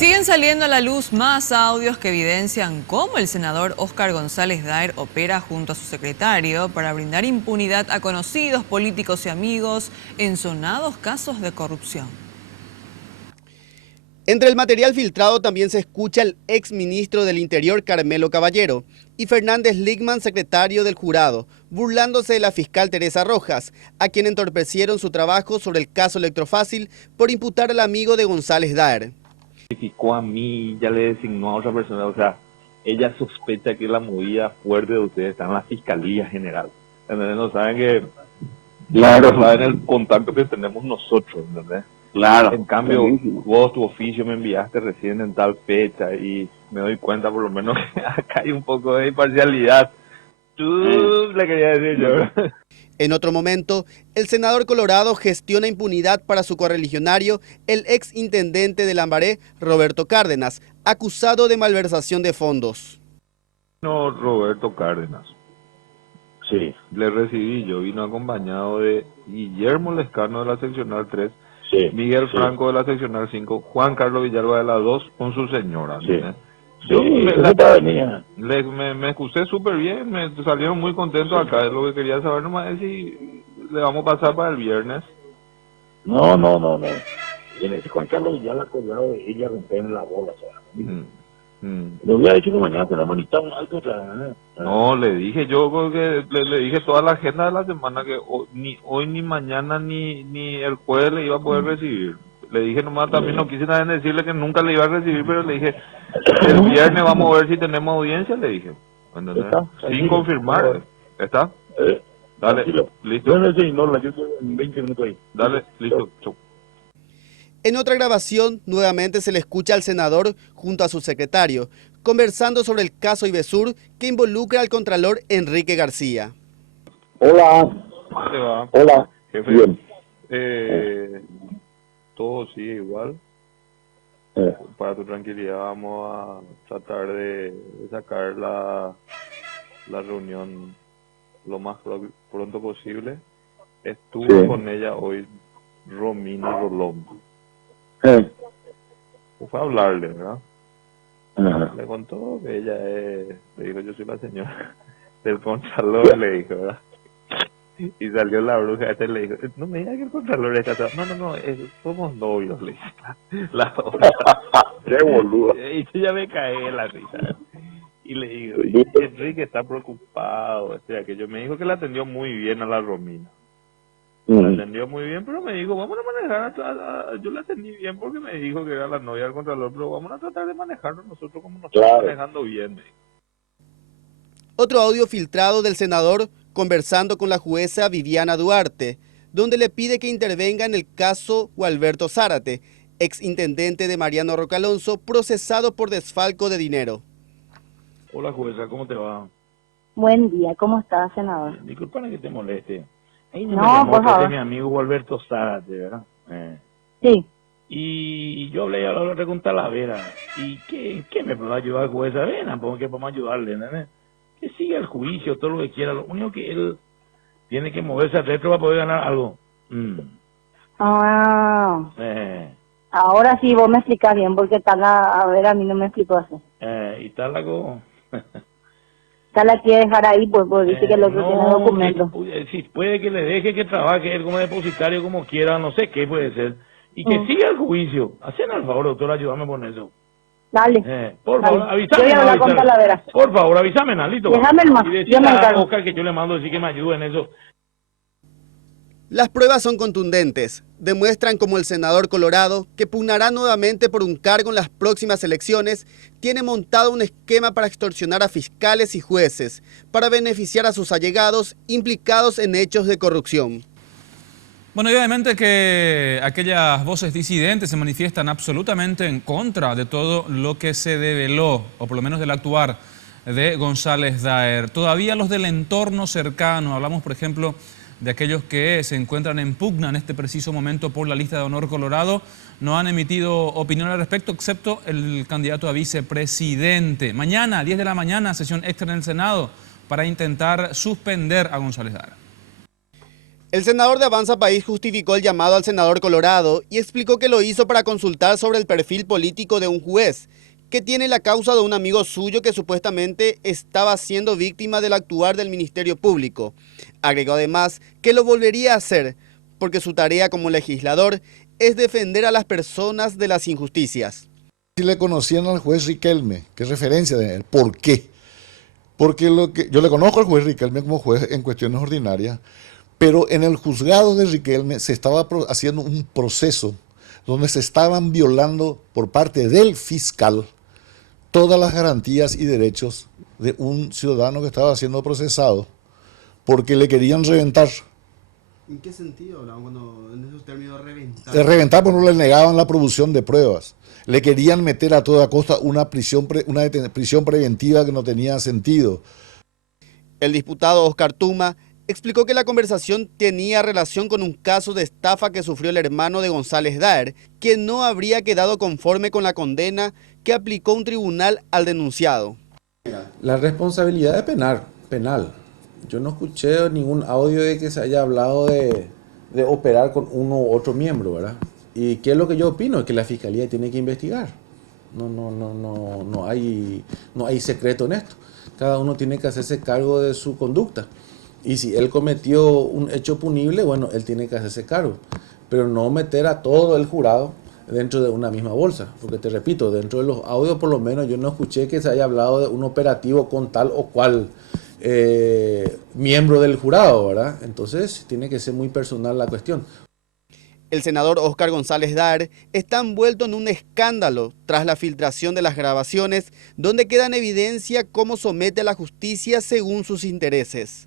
Siguen saliendo a la luz más audios que evidencian cómo el senador Óscar González Daer opera junto a su secretario para brindar impunidad a conocidos políticos y amigos en sonados casos de corrupción. Entre el material filtrado también se escucha el ex ministro del Interior Carmelo Caballero y Fernández Ligman, secretario del jurado, burlándose de la fiscal Teresa Rojas, a quien entorpecieron su trabajo sobre el caso Electrofácil por imputar al amigo de González Daer. Notificó a mí, ya le designó a otra persona, o sea, ella sospecha que la movida fuerte de ustedes está en la Fiscalía General. ¿Entendés? No saben que, claro, no saben el contacto que tenemos nosotros, ¿entendés? Claro. En cambio, vos tu oficio me enviaste recién en tal fecha y me doy cuenta por lo menos que acá hay un poco de imparcialidad. Tú le quería decir yo. En otro momento, el senador colorado gestiona impunidad para su correligionario, el ex intendente de Lambaré, Roberto Cárdenas, acusado de malversación de fondos. No, Roberto Cárdenas. Sí. Le recibí yo, vino acompañado de Guillermo Lescano de la seccional 3, Sí. Miguel Franco de la seccional 5, Juan Carlos Villalba de la 2 con su señora. Sí. Yo Sí, me excusé súper bien, me salieron muy contentos acá. Lo que quería saber nomás es si le vamos a pasar para el viernes. No. En ese Juan Carlos ya la colgado de ella romper la bola, o sea. Le hubiera dicho que mañana tenemos necesitamos algo otra vez. No, le dije yo, porque le dije toda la agenda de la semana que ni hoy, ni mañana, ni el jueves le iba a poder recibir. Le dije nomás, también no quise nada decirle que nunca le iba a recibir, pero le dije, el viernes vamos a ver si tenemos audiencia, le dije. ¿Entendés? Sin confirmar. ¿Está? Dale, listo. Yo en 20 minutos ahí. Dale, listo. Chau. En otra grabación, nuevamente se le escucha al senador junto a su secretario, conversando sobre el caso Ibesur que involucra al contralor Enrique García. Hola. ¿Cómo te va? Hola. Jefe. Bien. Todo sigue igual. Para tu tranquilidad vamos a tratar de sacar la reunión lo más pronto posible. Estuve con ella hoy Romina Rolón. Fue a hablarle, ¿verdad? Le contó que ella le dijo, yo soy la señora del contralor, le dijo, ¿verdad? Y salió la bruja, le dijo, no me digas que el contralor está casado. No, somos novios, le dije. La otra. Qué boludo. Y yo ya me caí en la risa. Y le digo, Enrique está preocupado, aquello. Me dijo que la atendió muy bien a la Romina. La atendió muy bien, pero me dijo, vamos a manejar, yo la atendí bien porque me dijo que era la novia del contralor, pero vamos a tratar de manejarlo nosotros como nos estamos manejando bien. Otro audio filtrado del senador conversando con la jueza Viviana Duarte, donde le pide que intervenga en el caso Gualberto Zárate, ex intendente de Mariano Roca Alonso, procesado por desfalco de dinero. Hola jueza, ¿cómo te va? Buen día, ¿cómo estás, senador? Disculpame que te moleste. Ahí me No, llamó por favor. mi amigo Gualberto Zárate, ¿verdad? Sí. Y yo hablé con Talavera. ¿Y qué me puede ayudar jueza? Ven, porque vamos a ayudarle, ¿no? Que siga el juicio, todo lo que quiera. Lo único que él tiene que moverse al retro para poder ganar algo. Ahora sí, vos me explicás bien, porque Tala, a ver, a mí no me explicó así. Y Talago... Tala quiere dejar ahí, pues dice que el otro tiene documentos. Sí, puede que le deje que trabaje él como depositario, como quiera, no sé qué puede ser. Y que siga el juicio. Hacen al favor, doctor, ayúdame con eso. Dale. Por favor, avísame. Yo voy a hablar con Talavera. Por favor, avísame, Nalito. Déjame el más, y yo me encargo. A Oscar que yo le mando a decir que me ayude en eso. Las pruebas son contundentes. Demuestran cómo el senador colorado, que pugnará nuevamente por un cargo en las próximas elecciones, tiene montado un esquema para extorsionar a fiscales y jueces, para beneficiar a sus allegados implicados en hechos de corrupción. Bueno, y obviamente que aquellas voces disidentes se manifiestan absolutamente en contra de todo lo que se develó, o por lo menos del actuar de González Daer. Todavía los del entorno cercano, hablamos por ejemplo de aquellos que se encuentran en pugna en este preciso momento por la lista de honor colorado, no han emitido opinión al respecto, excepto el candidato a vicepresidente. Mañana, 10 de la mañana, sesión extra en el Senado para intentar suspender a González Daer. El senador de Avanza País justificó el llamado al senador Colorado y explicó que lo hizo para consultar sobre el perfil político de un juez que tiene la causa de un amigo suyo que supuestamente estaba siendo víctima del actuar del Ministerio Público. Agregó además que lo volvería a hacer porque su tarea como legislador es defender a las personas de las injusticias. Si le conocían al juez Riquelme, ¿qué referencia de él? ¿Por qué? Porque yo le conozco al juez Riquelme como juez en cuestiones ordinarias, pero en el juzgado de Riquelme se estaba haciendo un proceso donde se estaban violando por parte del fiscal todas las garantías y derechos de un ciudadano que estaba siendo procesado porque le querían reventar. ¿En qué sentido hablaban cuando en esos términos reventar? De reventar porque no le negaban la producción de pruebas. Le querían meter a toda costa una prisión preventiva que no tenía sentido. El diputado Oscar Tuma explicó que la conversación tenía relación con un caso de estafa que sufrió el hermano de González Daer, que no habría quedado conforme con la condena que aplicó un tribunal al denunciado. La responsabilidad es penal. Yo no escuché ningún audio de que se haya hablado de operar con uno u otro miembro, ¿verdad? ¿Y qué es lo que yo opino? Que la Fiscalía tiene que investigar. No hay secreto en esto. Cada uno tiene que hacerse cargo de su conducta. Y si él cometió un hecho punible, bueno, él tiene que hacerse cargo. Pero no meter a todo el jurado dentro de una misma bolsa. Porque te repito, dentro de los audios por lo menos yo no escuché que se haya hablado de un operativo con tal o cual miembro del jurado, ¿verdad? Entonces tiene que ser muy personal la cuestión. El senador Óscar González Daer está envuelto en un escándalo tras la filtración de las grabaciones donde queda en evidencia cómo somete a la justicia según sus intereses.